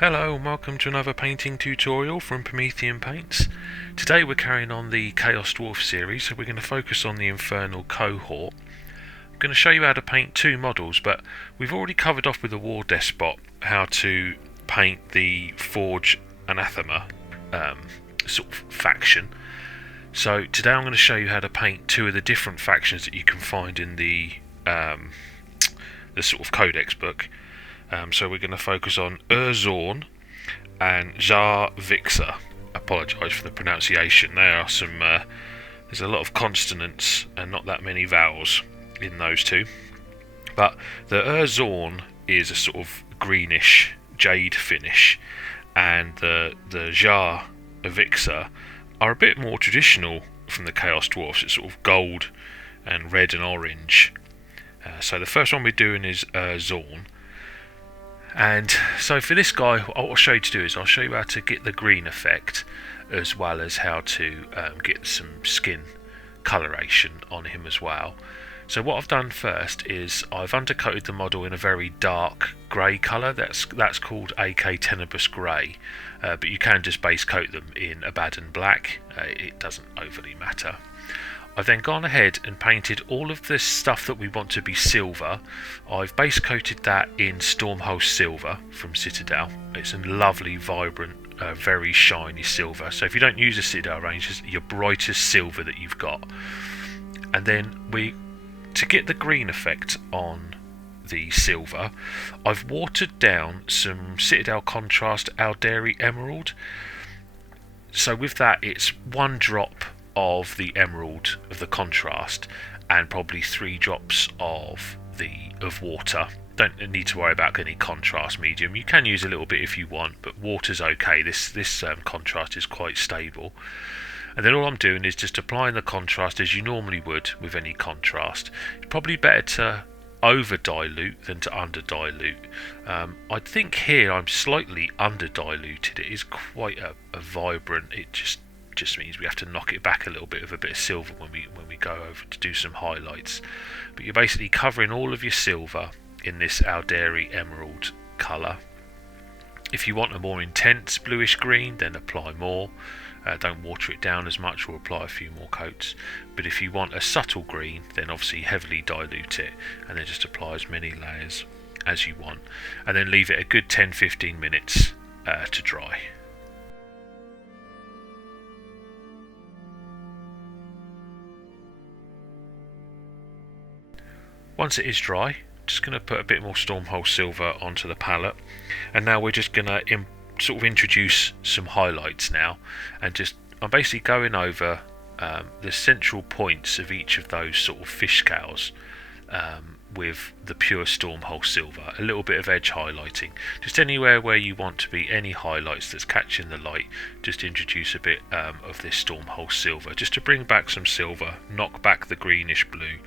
Hello and welcome to another painting tutorial from Promethean Paints. Today we're carrying on the Chaos Dwarfs series, so we're going to focus on the Infernal Cohort. I'm going to show you how to paint two models, but we've already covered off with the War Despot how to paint the Forge Anathema sort of faction. So today I'm going to show you how to paint two of the different factions that you can find in the sort of Codex book. So we're going to focus on Ur-Zorn and Zharr Vyxa. Apologise for the pronunciation. There are some. There's a lot of consonants and not that many vowels in those two. But the Ur-Zorn is a sort of greenish jade finish, and the Zharr Vyxa are a bit more traditional from the Chaos Dwarfs. It's sort of gold and red and orange. So the first one we're doing is Ur-Zorn. And so for this guy, what I'll show you to do is I'll show you how to get the green effect, as well as how to get some skin coloration on him as well. So what I've done first is I've undercoated the model in a very dark grey colour. That's called AK Tenebris Grey, but you can just base coat them in Abaddon Black. It doesn't overly matter. I've then gone ahead and painted all of this stuff that we want to be silver. I've base coated that in Stormhost silver from Citadel. It's a lovely, vibrant, very shiny silver. So if you don't use a Citadel range, it's your brightest silver that you've got. And then to get the green effect on the silver, I've watered down some Citadel Contrast Aeldari Emerald. So with that, it's one drop of the emerald of the contrast and probably 3 drops of water. Don't need to worry about any contrast medium. You can use a little bit if you want, but water's okay. This contrast is quite stable. And then all I'm doing is just applying the contrast as you normally would with any contrast. It's probably better to over dilute than to under dilute. I think here I'm slightly under diluted. It is quite a vibrant. It just means we have to knock it back a little bit with a bit of silver when we go over to do some highlights. But you're basically covering all of your silver in this Aeldari Emerald colour. If you want a more intense bluish green, then apply more. Don't water it down as much, or apply a few more coats. But if you want a subtle green, then obviously heavily dilute it and then just apply as many layers as you want, and then leave it a good 10-15 minutes to dry. Once it is dry, just going to put a bit more Stormhost silver onto the palette, and now we're just going to sort of introduce some highlights now, and I'm basically going over the central points of each of those sort of fish scales with the pure Stormhost silver, a little bit of edge highlighting, just anywhere where you want to be any highlights that's catching the light. Just introduce a bit of this Stormhost silver, just to bring back some silver, knock back the greenish blue.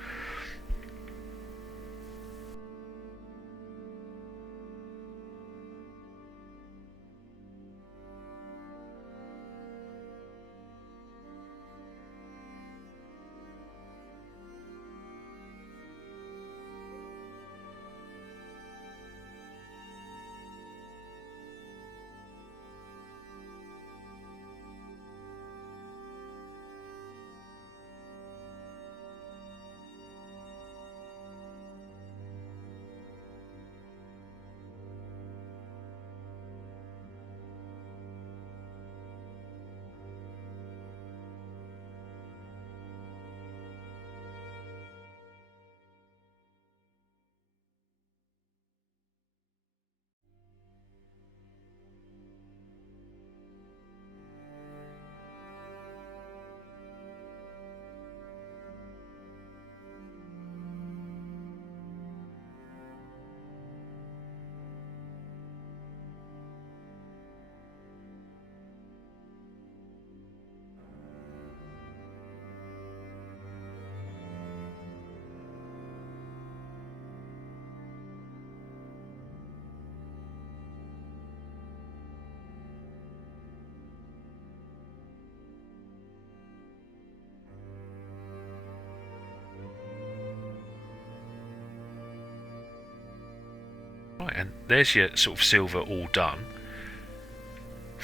Right, and there's your sort of silver all done.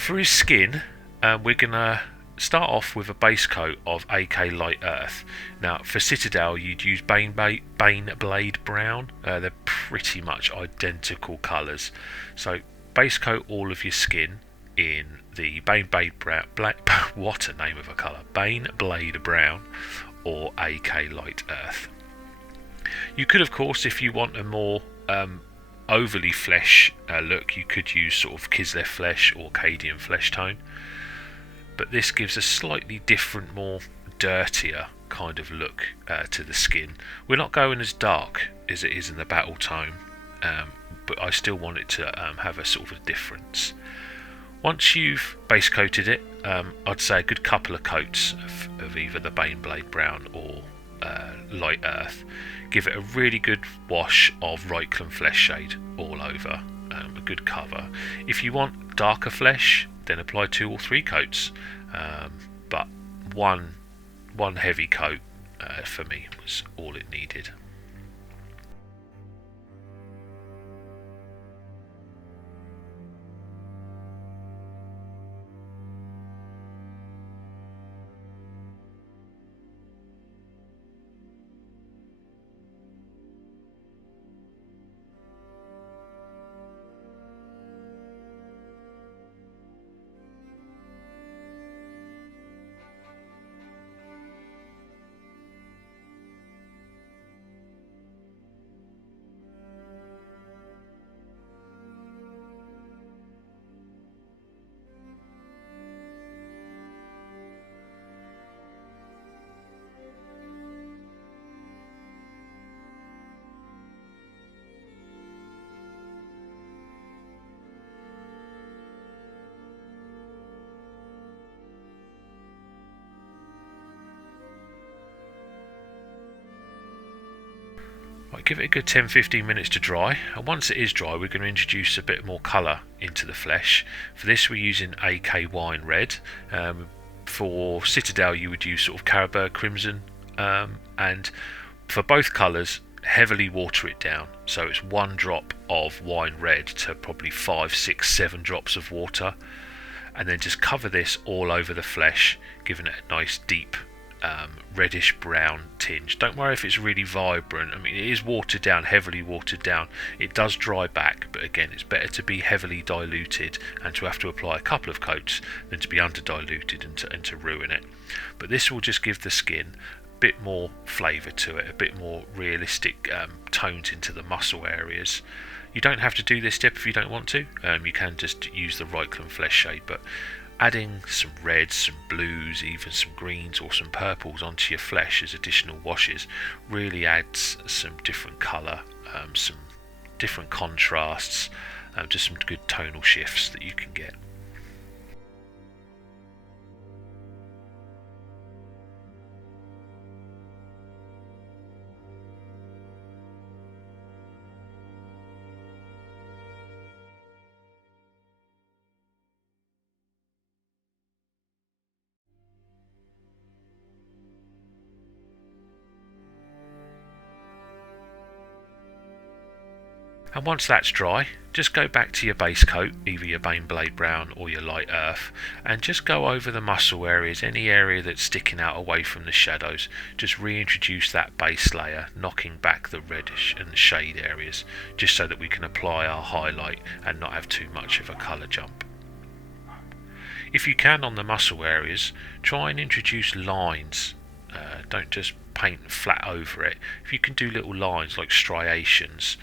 For his skin, we're going to start off with a base coat of AK Light Earth. Now, for Citadel, you'd use Bane Blade Brown. They're pretty much identical colours. So, base coat all of your skin in the Bane Blade Brown. What a name of a colour! Bane Blade Brown or AK Light Earth. You could, of course, if you want a more overly flesh look, you could use sort of Kislev flesh or Cadian flesh tone, but this gives a slightly different, more dirtier kind of look to the skin. We're not going as dark as it is in the battle tone, but I still want it to have a sort of a difference. Once you've base coated it, I'd say a good couple of coats of either the Bane Blade Brown or Light Earth. Give it a really good wash of Reikland Flesh Shade all over, a good cover. If you want darker flesh, then apply 2 or 3 coats, but one heavy coat for me was all it needed. Right, give it a good 10-15 minutes to dry, and once it is dry we're going to introduce a bit more colour into the flesh. For this we're using AK Wine Red. For Citadel you would use sort of Caribou Crimson, and for both colours heavily water it down, so it's 1 drop of wine red to probably 5, 6, 7 drops of water, and then just cover this all over the flesh, giving it a nice deep reddish brown tinge. Don't worry if it's really vibrant. I mean, it is watered down, heavily watered down. It does dry back, but again, it's better to be heavily diluted and to have to apply a couple of coats than to be under diluted and to ruin it. But this will just give the skin a bit more flavour to it, a bit more realistic tones into the muscle areas. You don't have to do this step if you don't want to. You can just use the Reikland Flesh Shade, but adding some reds, some blues, even some greens or some purples onto your flesh as additional washes really adds some different colour, some different contrasts, just some good tonal shifts that you can get. And once that's dry, just go back to your base coat, either your Bane Blade Brown or your Light Earth, and just go over the muscle areas, any area that's sticking out away from the shadows. Just reintroduce that base layer, knocking back the reddish and the shade areas, just so that we can apply our highlight and not have too much of a colour jump. If you can, on the muscle areas, try and introduce lines. Don't just paint flat over it. If you can do little lines like striations,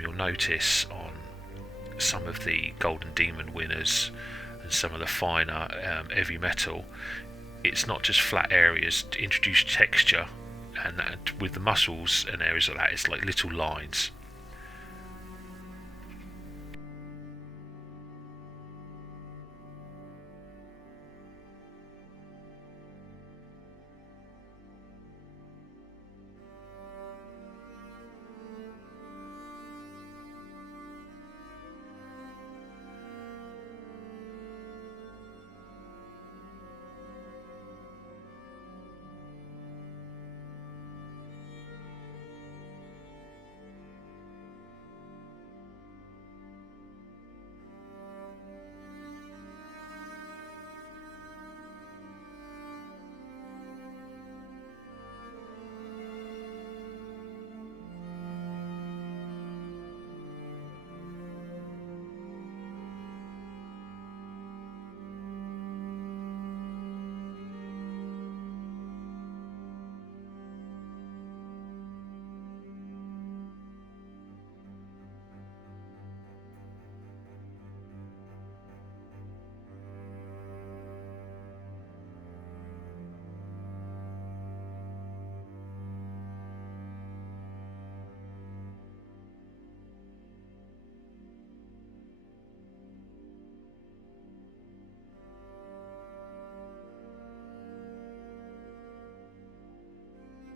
you'll notice on some of the Golden Demon winners and some of the finer heavy metal, it's not just flat areas. To introduce texture, and that, with the muscles and areas like that, it's like little lines.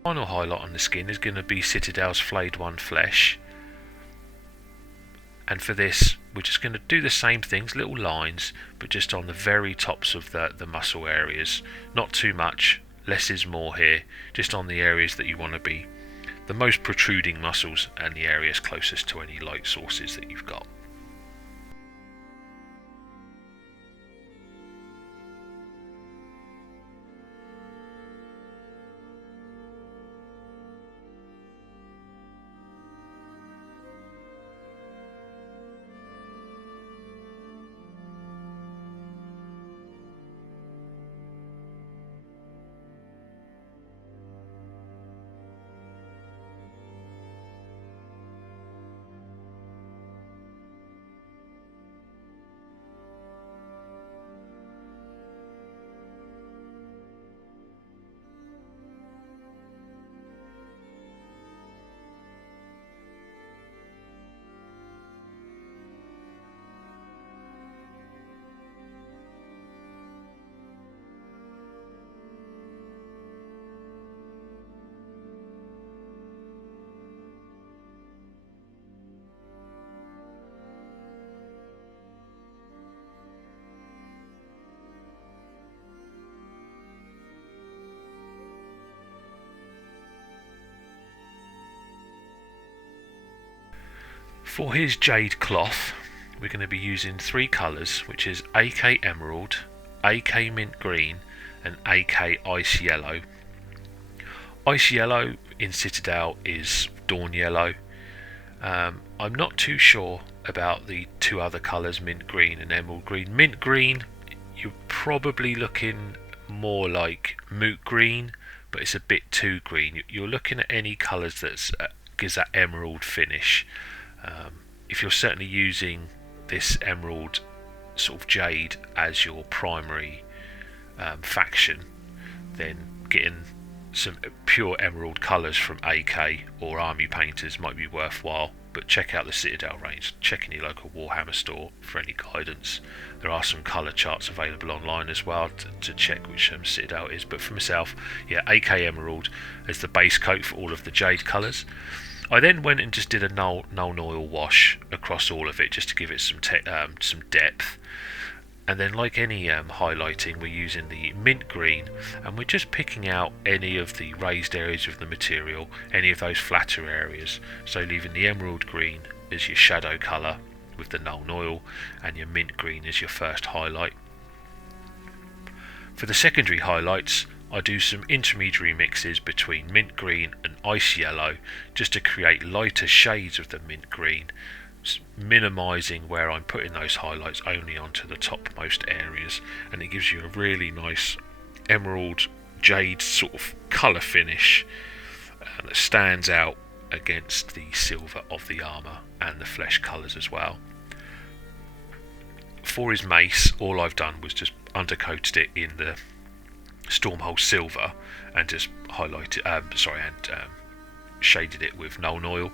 Final highlight on the skin is going to be Citadel's Flayed One Flesh. And for this, we're just going to do the same things, little lines, but just on the very tops of the muscle areas. Not too much, less is more here, just on the areas that you want to be the most protruding muscles and the areas closest to any light sources that you've got. For his jade cloth, we're going to be using 3 colours, which is AK Emerald, AK Mint Green and AK Ice Yellow. Ice Yellow in Citadel is Dawn Yellow. I'm not too sure about the 2 other colours, Mint Green and Emerald Green. Mint Green, you're probably looking more like Moot Green, but it's a bit too green. You're looking at any colours that gives that emerald finish. If you're certainly using this emerald sort of jade as your primary faction, then getting some pure emerald colours from AK or Army Painters might be worthwhile. But check out the Citadel range, check in your local Warhammer store for any guidance. There are some colour charts available online as well to check which Citadel is. But for myself, yeah, AK Emerald as the base coat for all of the jade colours. I then went and just did a null oil wash across all of it just to give it some depth. And then, like any highlighting, we're using the mint green, and we're just picking out any of the raised areas of the material, any of those flatter areas. So leaving the emerald green as your shadow colour with the null oil, and your mint green as your first highlight. For the secondary highlights, I do some intermediary mixes between mint green and ice yellow just to create lighter shades of the mint green, minimising where I'm putting those highlights only onto the topmost areas, and it gives you a really nice emerald jade sort of colour finish that stands out against the silver of the armour and the flesh colours as well. For his mace, all I've done was just undercoated it in the Stormhost silver and just highlighted, shaded it with null oil.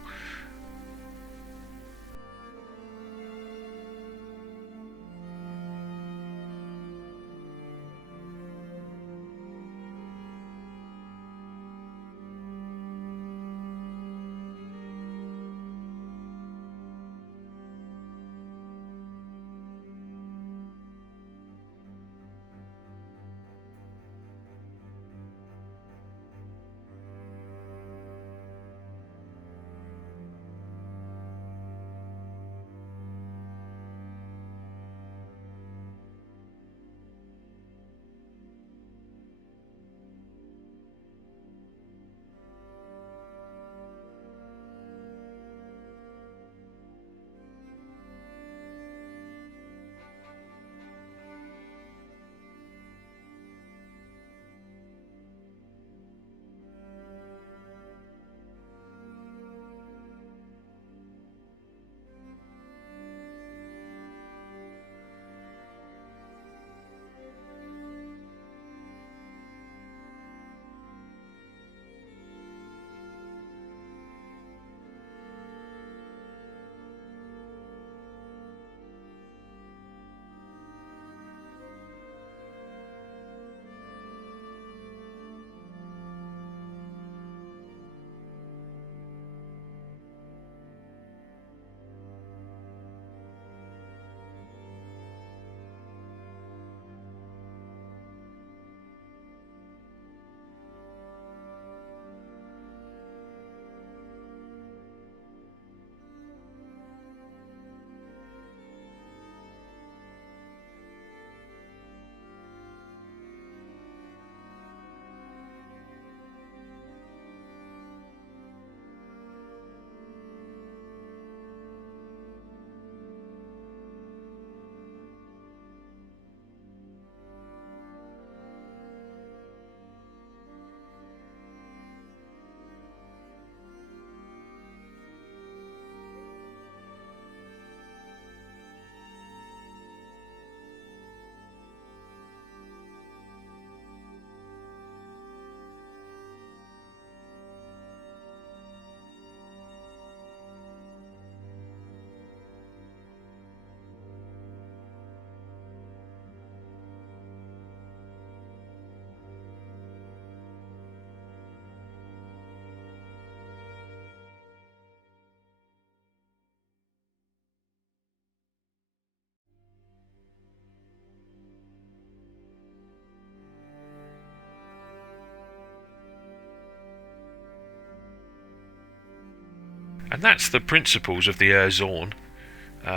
And that's the principles of the Ur-Zorn.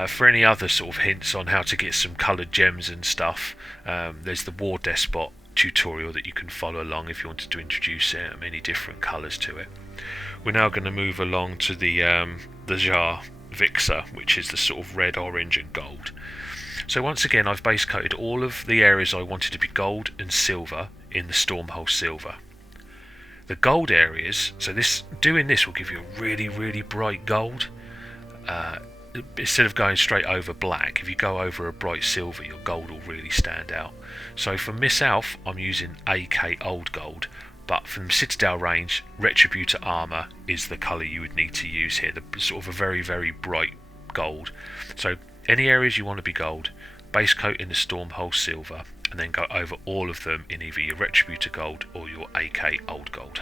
For any other sort of hints on how to get some coloured gems and stuff, there's the War Despot tutorial that you can follow along if you wanted to introduce many different colours to it. We're now going to move along to the Zharr Vyxa, which is the sort of red, orange and gold. So once again, I've base coated all of the areas I wanted to be gold and silver in the Stormhost silver. The gold areas, so doing this will give you a really, really bright gold. Instead of going straight over black, if you go over a bright silver, your gold will really stand out. So for Miss Alf, I'm using AK Old Gold, but from Citadel range, Retributor Armour is the colour you would need to use here, the sort of a very, very bright gold. So any areas you want to be gold, base coat in the Stormhost silver, and then go over all of them in either your Retributor Gold or your AK Old Gold.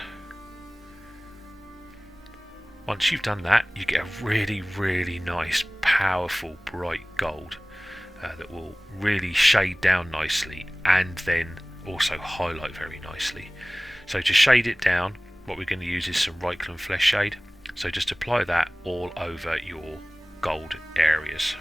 Once you've done that, you get a really, really nice, powerful, bright gold that will really shade down nicely and then also highlight very nicely. So to shade it down, what we're going to use is some Reikland Flesh Shade. So just apply that all over your gold areas.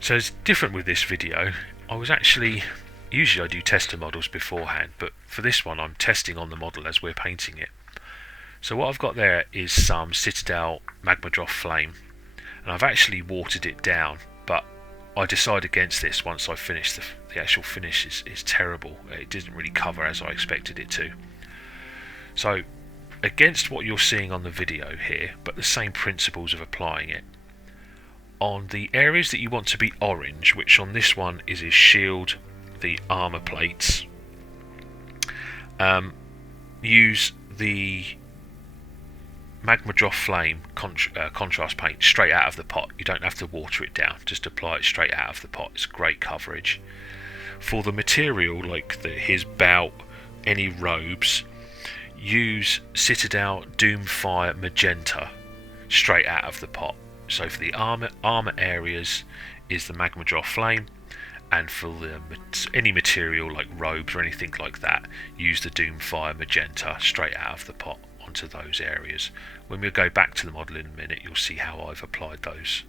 So it's different with this video. Usually I do tester models beforehand, but for this one I'm testing on the model as we're painting it. So what I've got there is some Citadel Magmadroth Flame, and I've actually watered it down, but I decided against this once I finished. The actual finish is terrible. It didn't really cover as I expected it to. So against what you're seeing on the video here, but the same principles of applying it. On the areas that you want to be orange, which on this one is his shield, the armour plates, use the Magmadroth Flame contrast paint straight out of the pot. You don't have to water it down, just apply it straight out of the pot. It's great coverage. For the material, like his belt, any robes, use Citadel Doomfire Magenta straight out of the pot. So for the armour areas is the Magma Jar Flame, and for any material like robes or anything like that, use the Doomfire Magenta straight out of the pot onto those areas. When we go back to the model in a minute, you'll see how I've applied those.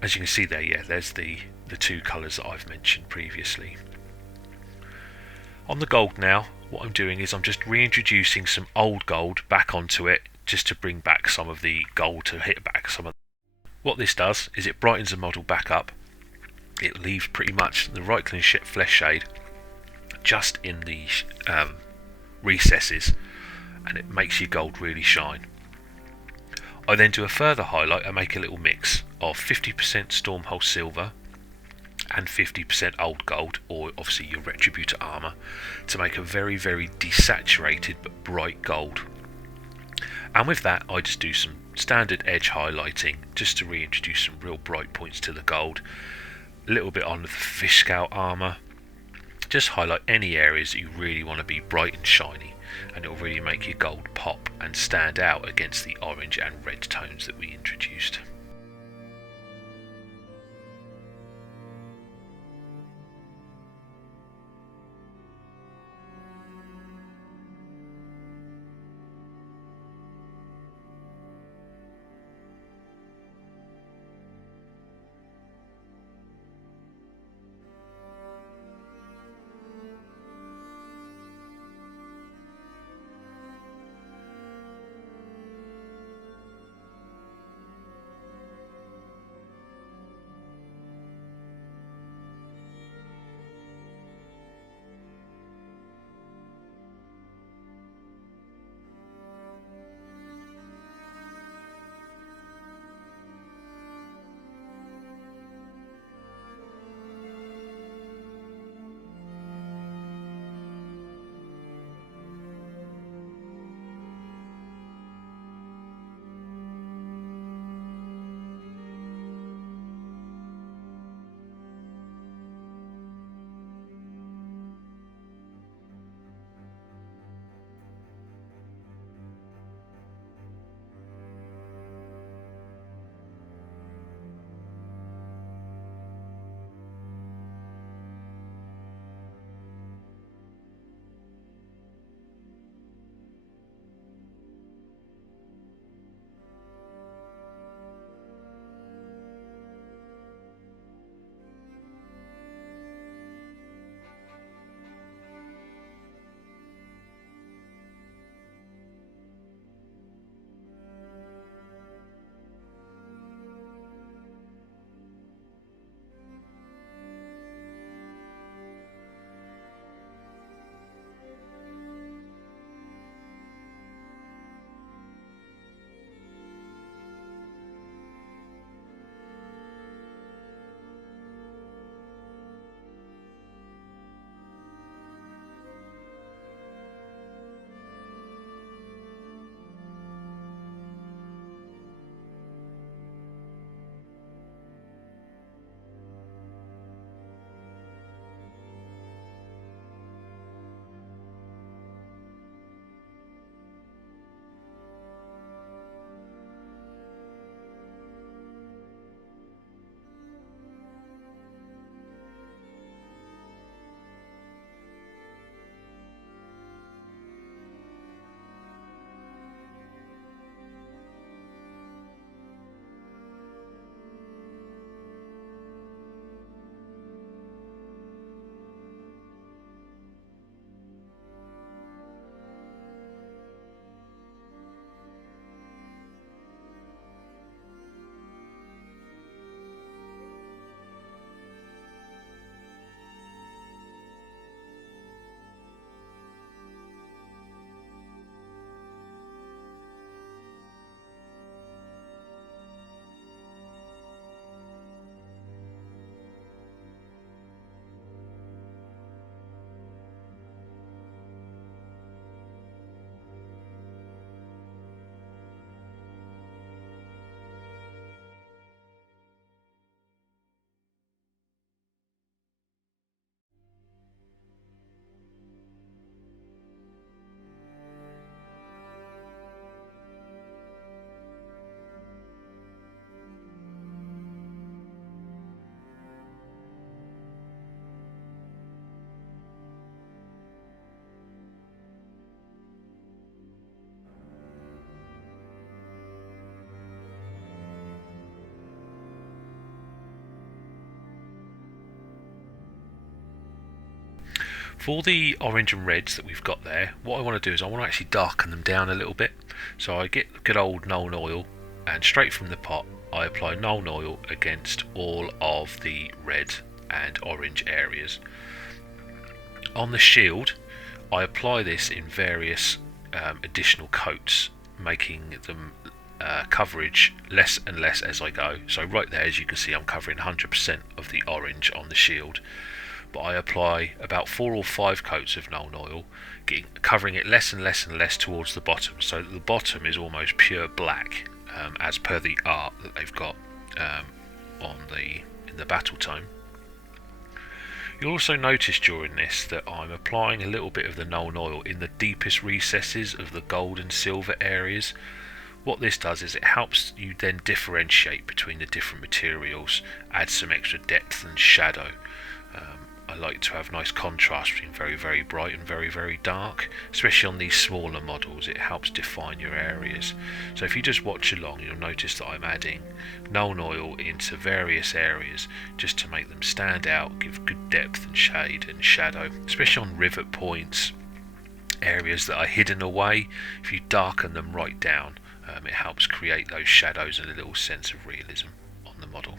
As you can see there, yeah, there's the two colours that I've mentioned previously. On the gold now, what I'm doing is I'm just reintroducing some old gold back onto it, just to bring back some of the gold, to hit back some of. What this does is it brightens the model back up. It leaves pretty much the right clean flesh shade just in the recesses, and it makes your gold really shine. I then do a further highlight and make a little mix of 50% Stormhost silver and 50% old gold, or obviously your Retributor armour, to make a very, very desaturated but bright gold. And with that, I just do some standard edge highlighting just to reintroduce some real bright points to the gold. A little bit on the fish scale armour. Just highlight any areas that you really want to be bright and shiny, and it will really make your gold pop and stand out against the orange and red tones that we introduced. For the orange and reds that we've got there, what I want to do is I want to actually darken them down a little bit. So I get good old Nuln Oil, and straight from the pot I apply Nuln Oil against all of the red and orange areas. On the shield, I apply this in various additional coats, making them coverage less and less as I go. So right there, as you can see, I'm covering 100% of the orange on the shield, but I apply about 4 or 5 coats of Nuln Oil, covering it less and less and less towards the bottom, so that the bottom is almost pure black, as per the art that they've got in the battle tome. You'll also notice during this that I'm applying a little bit of the Nuln Oil in the deepest recesses of the gold and silver areas. What this does is it helps you then differentiate between the different materials, add some extra depth and shadow. I like to have nice contrast between very, very bright and very, very dark, especially on these smaller models. It helps define your areas. So if you just watch along, you'll notice that I'm adding Nuln Oil into various areas just to make them stand out, give good depth and shade and shadow, especially on rivet points, areas that are hidden away. If you darken them right down, it helps create those shadows and a little sense of realism on the model.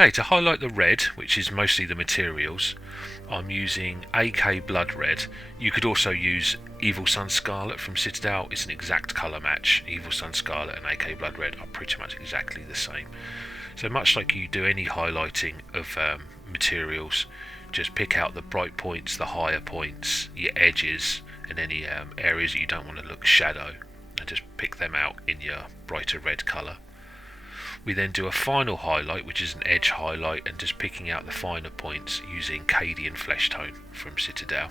Okay, to highlight the red, which is mostly the materials, I'm using AK Blood Red. You could also use Evil Sun Scarlet from Citadel. It's an exact colour match. Evil Sun Scarlet and AK Blood Red are pretty much exactly the same. So much like you do any highlighting of materials, just pick out the bright points, the higher points, your edges, and any areas that you don't want to look shadow, and just pick them out in your brighter red colour. We then do a final highlight, which is an edge highlight, and just picking out the finer points using Cadian Flesh Tone from Citadel.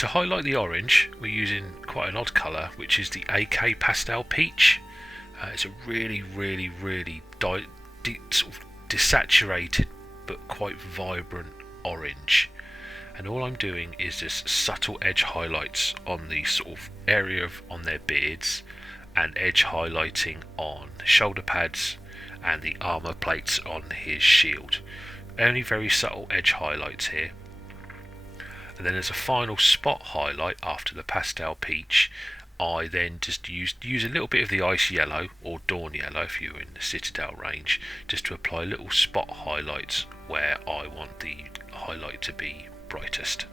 to highlight the orange, we're using quite an odd colour, which is the AK Pastel Peach. It's a really sort of desaturated but quite vibrant orange. And all I'm doing is just subtle edge highlights on the sort of area on their beards, and edge highlighting on shoulder pads and the armour plates on his shield. Only very subtle edge highlights here. And then as a final spot highlight after the pastel peach, I then just use a little bit of the ice yellow or dawn yellow if you're in the Citadel range, just to apply little spot highlights where I want the highlight to be brightest.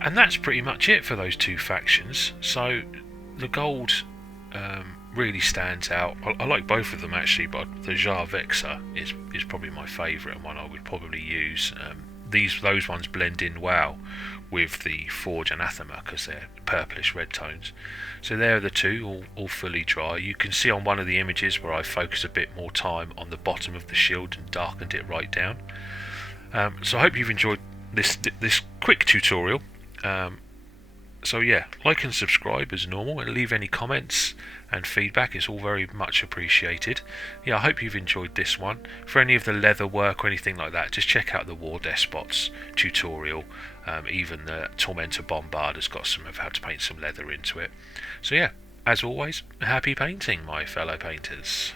And that's pretty much it for those two factions. So the gold really stands out. I like both of them actually, but the Zharr Vyxa is probably my favourite and one I would probably use. Those ones blend in well with the Forge Anathema because they're purplish red tones. So there are the two, all fully dry. You can see on one of the images where I focused a bit more time on the bottom of the shield and darkened it right down. So I hope you've enjoyed this quick tutorial. So yeah, like and subscribe as normal, and leave any comments and feedback. It's all very much appreciated. Yeah, I hope you've enjoyed this one. For any of the leather work or anything like that, just check out the War Despots tutorial. Even the Tormentor Bombard has got some of how to paint some leather into it. So yeah, as always, happy painting, my fellow painters.